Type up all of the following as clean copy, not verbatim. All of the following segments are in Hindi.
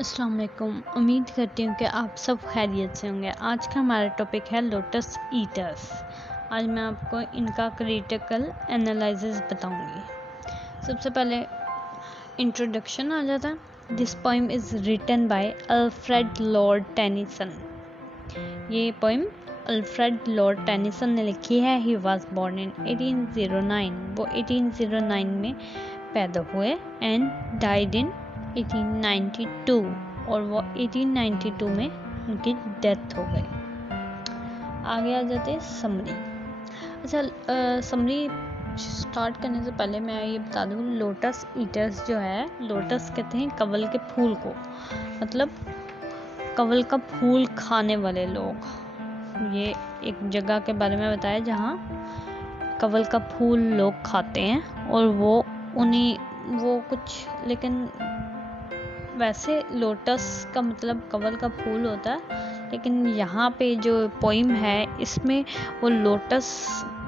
अस्सलाम वालेकुम। उम्मीद करती हूँ कि आप सब खैरियत से होंगे। आज का हमारा टॉपिक है लोटस ईटर्स। आज मैं आपको इनका क्रिटिकल एनालिसिस बताऊंगी। सबसे पहले इंट्रोडक्शन आ जाता है। This poem is written by Alfred Lord Tennyson. ये पोइम अल्फ्रेड लॉर्ड टेनिसन ने लिखी है। He was born in 1809। वो 1809 में पैदा हुए एंड डाइड इन 1892 और वो 1892 में उनकी डेथ हो गई। आगे आ जाते हैं समरी। अच्छा, समरी स्टार्ट करने से पहले मैं ये बता दूँ, लोटस ईटर्स जो है, लोटस कहते हैं कवल के फूल को, मतलब कवल का फूल खाने वाले लोग। ये एक जगह के बारे में बताया जहाँ कवल का फूल लोग खाते हैं और वो कुछ, लेकिन वैसे लोटस का मतलब कवल का फूल होता है, लेकिन यहाँ पे जो पोइम है इसमें वो लोटस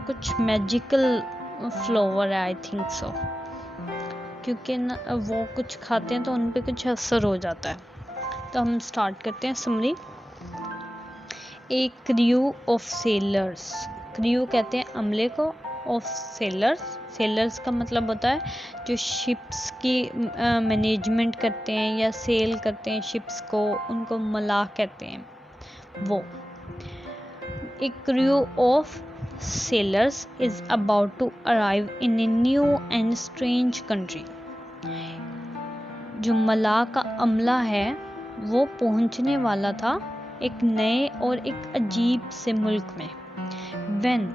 कुछ मैजिकल फ्लावर है, आई थिंक सो, क्योंकि वो कुछ खाते हैं तो उन पे कुछ असर हो जाता है। तो हम स्टार्ट करते हैं summary. A crew of sellers. Crew कहते हैं अमले को, ऑफ सेलर्स। सेलर्स का मतलब होता है जो शिप्स की मैनेजमेंट करते हैं या सेल करते हैं शिप्स को, उनको मलाह कहते हैं वो। A crew of sailors is about to arrive in a new and strange country. जो मलाह का अमला है वो पहुंचने वाला था एक नए और एक अजीब से मुल्क में। When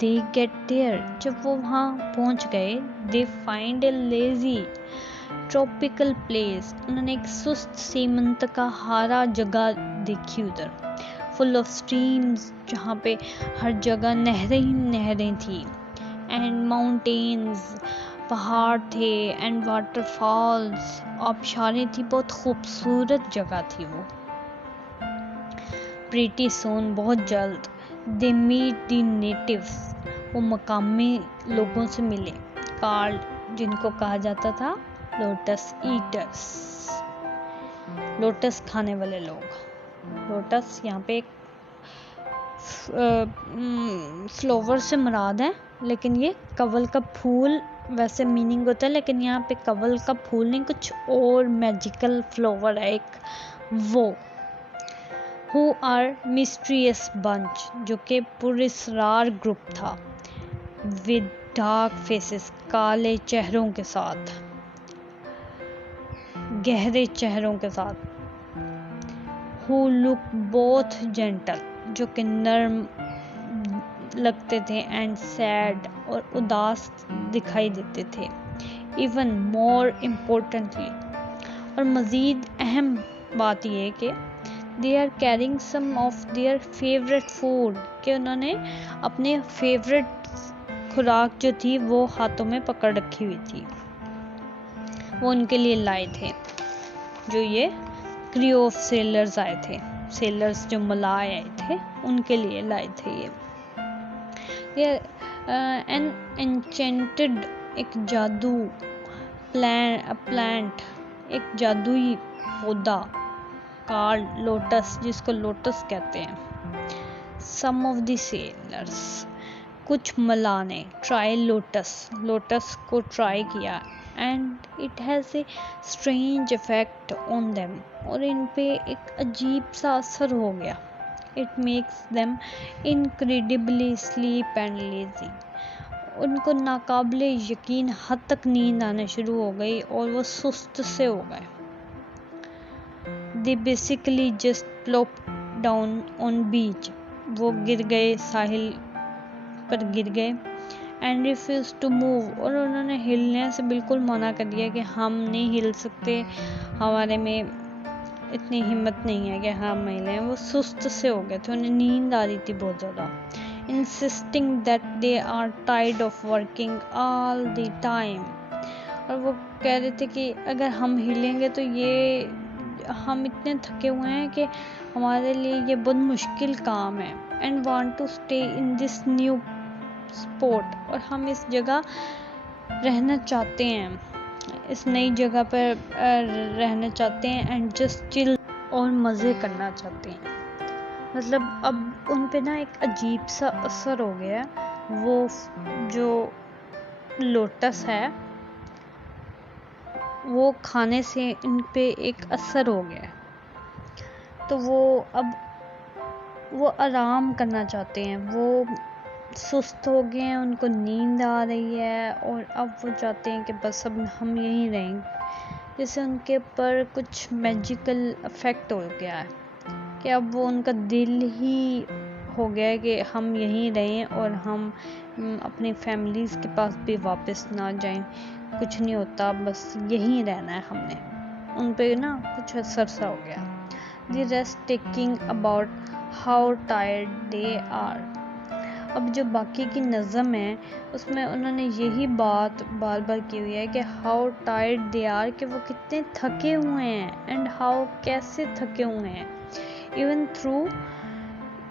they get there, जब वो वहाँ पहुंच गए, they find a lazy tropical place. उन्होंने एक सुस्त सीमंत का हारा जगह देखी उधर, full of streams, जहाँ पे हर जगह नहरें ही नहरें थी, and mountains, पहाड़ थे, and waterfalls, आबशारें थी। बहुत खूबसूरत जगह थी वो। pretty soon, बहुत जल्द, they meet the natives, वो मकामी लोगों से मिले, called, जिनको कहा जाता था लोटस ईटर्स, लोटस खाने वाले लोग। लोटस यहाँ पे एक फ्लावर से मुराद है, लेकिन ये कवल का फूल वैसे मीनिंग होता है, लेकिन यहाँ पे कवल का फूल नहीं, कुछ और मैजिकल फ्लावर है एक वो। हु आर मिस्ट्रियस बंच, जो कि पुरस्कार ग्रुप था, विद डार्क फेसेस, काले चेहरों के साथ, गहरे चेहरों के साथ। Who look both gentle, जो कि नर्म लगते थे, and sad, और उदास दिखाई देते थे, even more importantly, और मज़ीद अहम बात यह है कि they are carrying some of their favorite food, कि उन्होंने अपने फेवरेट खुराक जो थी वो हाथों में पकड़ रखी हुई थी, वो उनके लिए लाए थे। जो ये क्रू ऑफ सेलर्स आए थे, सेलर्स जो मलाह आए थे, उनके लिए लाए थे ये एन एन्चेंटेड, एक जादू, प्लांट, एक जादुई पौधा, कॉल्ड लोटस, जिसको लोटस कहते हैं। सम ऑफ द सेलर्स, कुछ मलाह ने, ट्राई लोटस, लोटस को ट्राई किया, and it has a strange effect on them, और इन पे एक अजीब सा असर हो गया। It makes them incredibly sleep and lazy, उनको नाकाबिले यकीन हद तक नींद आने शुरू हो गई और वो सुस्त से हो गए। They basically just plopped down on beach, वो गिर गए, साहिल पर गिर गए, and refused to move, और उन्होंने हिलने से बिल्कुल मना कर दिया कि हम नहीं हिल सकते, हमारे में इतनी हिम्मत नहीं है कि हम हिलें। वो सुस्त से हो गए थे, उन्हें नींद आ रही थी बहुत ज़्यादा। insisting that they are tired of working all the time, और वो कह रहे थे कि अगर हम हिलेंगे तो ये, हम इतने थके हुए हैं कि हमारे लिए ये बहुत मुश्किल काम है, and want to stay in this new spot, और हम इस जगह रहना चाहते हैं। इस नई जगह पर रहना चाहते हैं एंड जस्ट चिल और मज़े करना चाहते हैं। मतलब अब उन पे ना एक अजीब सा असर हो गया है, वो जो लोटस है वो खाने से इन पे एक असर हो गया है, तो वो आराम करना चाहते हैं, वो सुस्त हो गए हैं, उनको नींद आ रही है और अब वो चाहते हैं कि बस अब हम यहीं रहें। जैसे उनके ऊपर कुछ मैजिकल इफ़ेक्ट हो गया है कि अब वो उनका दिल ही हो गया है कि हम यहीं रहें और हम अपनी फैमिलीज़ के पास भी वापस ना जाएं, कुछ नहीं होता, बस यहीं रहना है हमने। उन पे ना कुछ असर सा हो गया। The rest taking about how tired they are. अब जो बाकी की नज़म है उसमें उन्होंने यही बात बार बार की हुई है कि हाउ टायर्ड दे आर, कि वो कितने थके हुए हैं, एंड हाउ कैसे थके हुए हैं, इवन थ्रू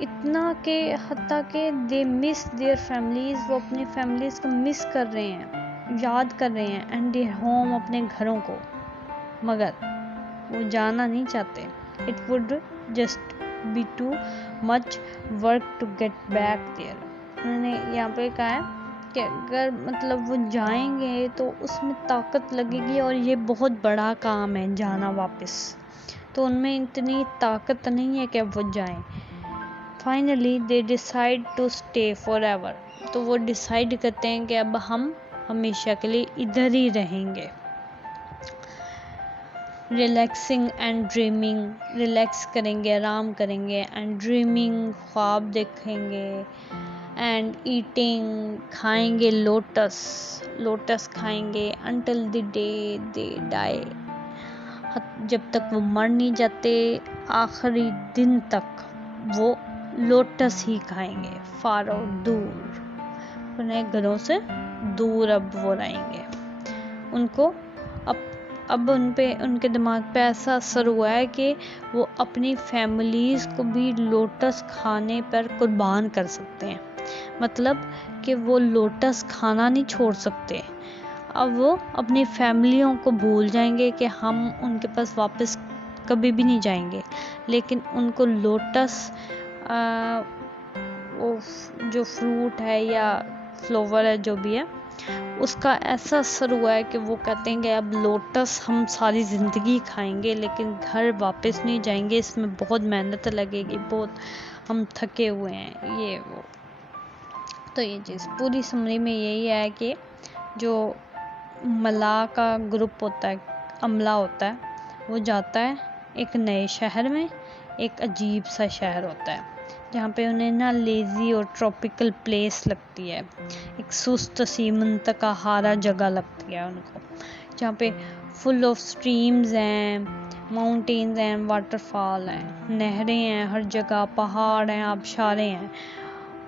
इतना के हत्ता के दे मिस देयर फैमिलीज़, वो अपनी फैमिलीज़ को मिस कर रहे हैं, याद कर रहे हैं, एंड देयर होम, अपने घरों को, मगर वो जाना नहीं चाहते। It would just be too much work to get back there. उन्होंने यहाँ पे कहा है कि अगर मतलब वो जाएंगे तो उसमें ताकत लगेगी और ये बहुत बड़ा काम है जाना वापस, तो उनमें इतनी ताकत नहीं है कि वो जाएं। Finally they decide to stay for ever, तो वो डिसाइड करते हैं कि अब हम हमेशा के लिए इधर ही रहेंगे। रिलैक्सिंग एंड ड्रीमिंग, रिलैक्स करेंगे, आराम करेंगे, एंड ड्रीमिंग, ख्वाब देखेंगे, एंड ईटिंग, खाएंगे लोटस खाएंगे, until the day they die, जब तक वो मर नहीं जाते, आखिरी दिन तक वो लोटस ही खाएंगे, फार आउट, दूर, अपने घरों से दूर अब वो रहेंगे। उनको अब उनके दिमाग पे ऐसा असर हुआ है कि वो अपनी फैमिलीज़ को भी लोटस खाने पर कुर्बान कर सकते हैं, मतलब कि वो लोटस खाना नहीं छोड़ सकते। अब वो अपनी फैमिलियों को भूल जाएंगे कि हम उनके पास वापस कभी भी नहीं जाएंगे, लेकिन उनको लोटस वो जो फ्रूट है या फ्लावर है जो भी है, उसका ऐसा असर हुआ है कि वो कहते हैं कि अब लोटस हम सारी ज़िंदगी खाएंगे लेकिन घर वापस नहीं जाएंगे, इसमें बहुत मेहनत लगेगी, बहुत हम थके हुए हैं, ये वो। तो ये चीज़ पूरी समरी में यही है कि जो मलाह का ग्रुप होता है, अमला होता है, वो जाता है एक नए शहर में, एक अजीब सा शहर होता है जहाँ पे उन्हें ना लेज़ी और ट्रॉपिकल प्लेस लगती है, एक सुस्त सी मुंतका हारा जगह लगती है उनको, जहाँ पे फुल ऑफ स्ट्रीम्स हैं, माउंटेन्स हैं, वाटरफॉल हैं, नहरें हैं हर जगह, पहाड़ हैं, आबशारें हैं।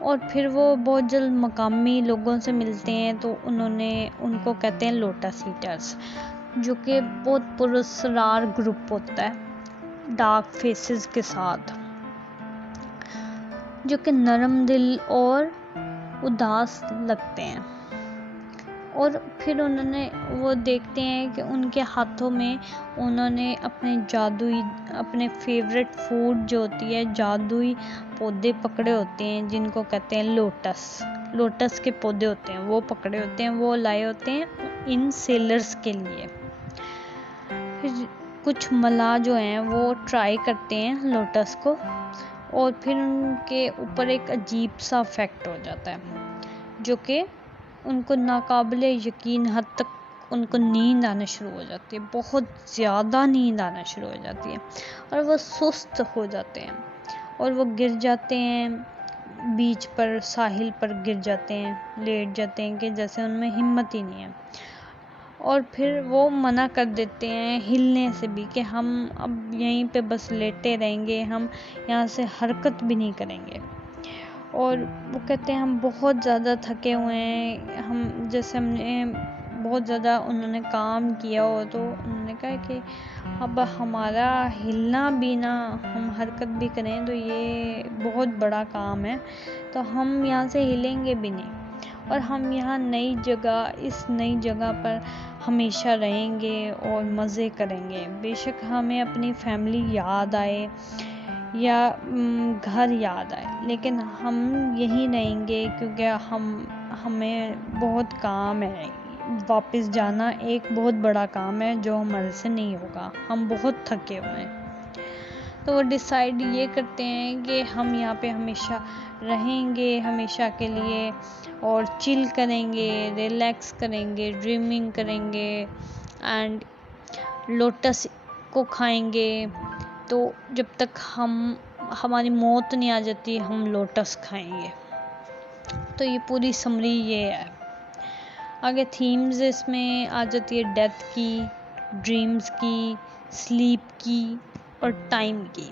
और फिर वो बहुत जल्द मकामी लोगों से मिलते हैं, तो उनको कहते हैं लोटस ईटर्स, जो कि बहुत पुरस्कार ग्रुप होता है डार्क फेसेस के साथ, जो कि नरम दिल और उदास लगते हैं। और फिर वो देखते हैं कि उनके हाथों में उन्होंने अपने फेवरेट फूड जो होती है, जादुई पौधे पकड़े होते हैं, जिनको कहते हैं लोटस के पौधे होते हैं, वो पकड़े होते हैं, वो लाए होते हैं इन सेलर्स के लिए। फिर कुछ मलाह जो हैं वो ट्राई करते हैं लोटस को, और फिर उनके ऊपर एक अजीब सा इफेक्ट हो जाता है, जो कि उनको नाकाबिले यकीन हद तक उनको नींद आना शुरू हो जाती है, बहुत ज़्यादा नींद आना शुरू हो जाती है, और वो सुस्त हो जाते हैं और वो गिर जाते हैं बीच पर, साहिल पर गिर जाते हैं, लेट जाते हैं कि जैसे उनमें हिम्मत ही नहीं है। और फिर वो मना कर देते हैं हिलने से भी कि हम अब यहीं पे बस लेटे रहेंगे, हम यहाँ से हरकत भी नहीं करेंगे। और वो कहते हैं हम बहुत ज़्यादा थके हुए हैं, हमने बहुत ज़्यादा उन्होंने काम किया हो, तो उन्होंने कहा कि अब हमारा हिलना भी ना, हम हरकत भी करें तो ये बहुत बड़ा काम है, तो हम यहाँ से हिलेंगे भी नहीं। और हम यहाँ इस नई जगह पर हमेशा रहेंगे और मज़े करेंगे। बेशक हमें अपनी फैमिली याद आए या घर याद आए, लेकिन हम यहीं रहेंगे क्योंकि हमें बहुत काम है। वापस जाना एक बहुत बड़ा काम है जो हमारे से नहीं होगा, हम बहुत थके हुए हैं। तो वो डिसाइड ये करते हैं कि हम यहाँ पे हमेशा रहेंगे, हमेशा के लिए, और चिल करेंगे, रिलैक्स करेंगे, ड्रीमिंग करेंगे एंड लोटस को खाएंगे। तो जब तक हमारी मौत नहीं आ जाती हम लोटस खाएंगे। तो ये पूरी समरी ये है। आगे थीम्स इसमें आ जाती है डेथ की, ड्रीम्स की, स्लीप की और टाइम की।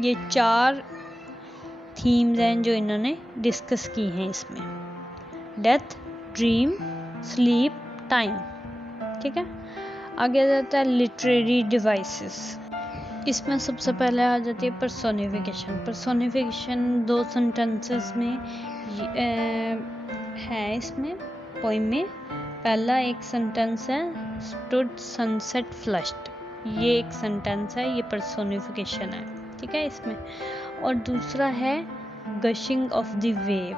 ये 4 थीम्स हैं जो इन्होंने डिस्कस की हैं इसमें, डेथ, ड्रीम, स्लीप, टाइम। ठीक है, आगे आ जाता है लिटरेरी डिवाइसेस। इसमें सबसे पहले आ जाती है पर्सोनिफिकेशन। पर्सोनिफिकेशन 2 सेंटेंसेस में है इसमें पोइम में। पहला एक सेंटेंस है स्टूड सनसेट फ्लश्ड, ये एक सेंटेंस है, ये पर्सोनिफिकेशन है। ठीक है इसमें। और दूसरा है गशिंग ऑफ द वेव,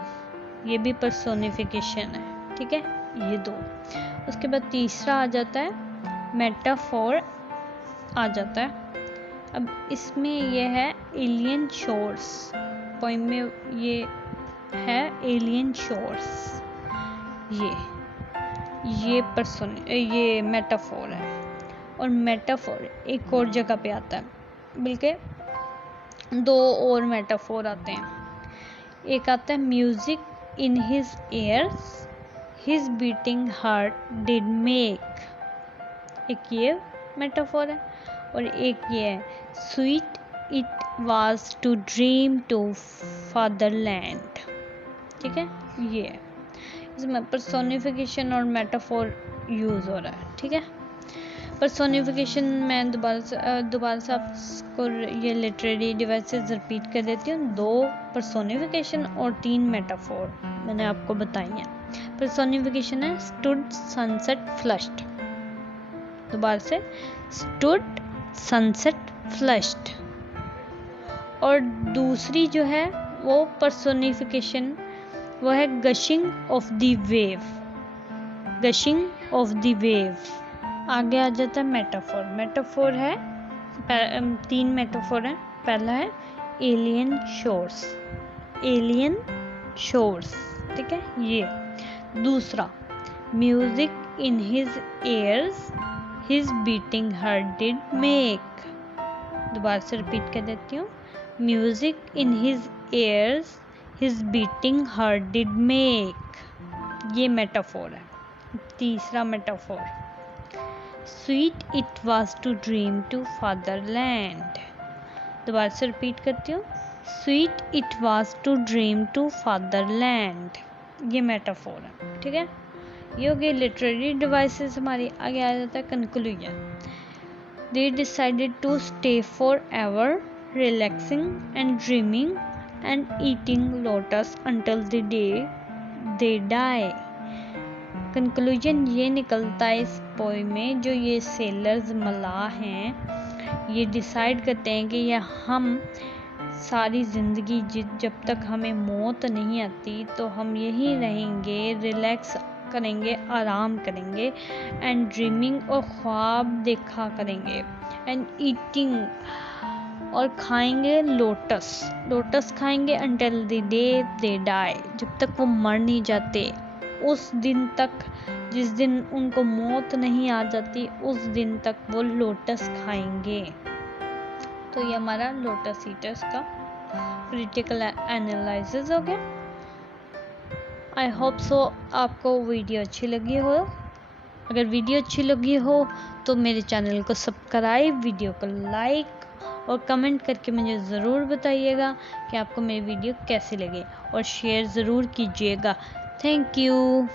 ये भी पर्सोनिफिकेशन है। ठीक है, ये 2। उसके बाद तीसरा आ जाता है मेटाफोर आ जाता है। अब इसमें ये है एलियन शोर्स, पोइम में ये है एलियन शोर्स, ये मेटाफोर है। और मेटाफोर एक और जगह पे आता है, बल्कि 2 और मेटाफोर आते हैं। एक आता है music in his ears, his beating heart did make, एक ये मेटाफोर है। और एक ये है sweet it was to dream to fatherland. ठीक है, ये है। इसमें पर्सोनिफिकेशन और मेटाफोर यूज हो रहा है। ठीक है, पर्सोनिफिकेशन मैं दोबारा से आपको ये लिटरेरी डिवाइसेस रिपीट कर देती हूँ। 2 पर्सोनिफिकेशन और 3 मेटाफोर मैंने आपको बताई हैं। पर्सोनिफिकेशन है स्टूड सनसेट फ्लश्ड, दोबारा से स्टूड सनसेट फ्लश्ड। और दूसरी जो है वो पर्सोनिफिकेशन वो है gushing of the wave, gushing of the wave. आगे आ जाता है मेटाफोर। मेटाफोर है 3 मेटाफोर है। पहला है एलियन शोर्स, एलियन शोर्स। ठीक है, ये। दूसरा music in his ears, his beating heart did make, दोबारा से रिपीट कर देती हूँ। Music in his ears, his beating heart did make, ये मेटाफोर है। तीसरा metaphor sweet it was to dream to fatherland, दोबारा से रिपीट करती हूँ। Sweet it was to dream to fatherland, ये मेटाफोर है। ठीक है, ये हो गई लिटरेरी डिवाइसेस हमारी। आगे आ जाता है conclusion. They decided to stay for ever relaxing and dreaming and eating lotus until the day they die. Conclusion ये निकलता है इस पोएम में, जो ये सेलर्स मलाह हैं ये डिसाइड करते हैं कि ये हम सारी ज़िंदगी जब तक हमें मौत नहीं आती तो हम यहीं रहेंगे, रिलैक्स करेंगे, आराम करेंगे एंड ड्रीमिंग और ख्वाब देखा करेंगे एंड ईटिंग और खाएंगे लोटस खाएंगे until the day they die, जब तक वो मर नहीं जाते, उस दिन तक, जिस दिन उनको मौत नहीं आ जाती उस दिन तक वो लोटस खाएंगे। तो ये हमारा लोटस ईटर्स का क्रिटिकल एनालिसिस हो गया। आई होप सो आपको वीडियो अच्छी लगी हो। अगर वीडियो अच्छी लगी हो तो मेरे चैनल को सब्सक्राइब, वीडियो को लाइक और कमेंट करके मुझे ज़रूर बताइएगा कि आपको मेरी वीडियो कैसी लगी, और शेयर ज़रूर कीजिएगा। Thank you.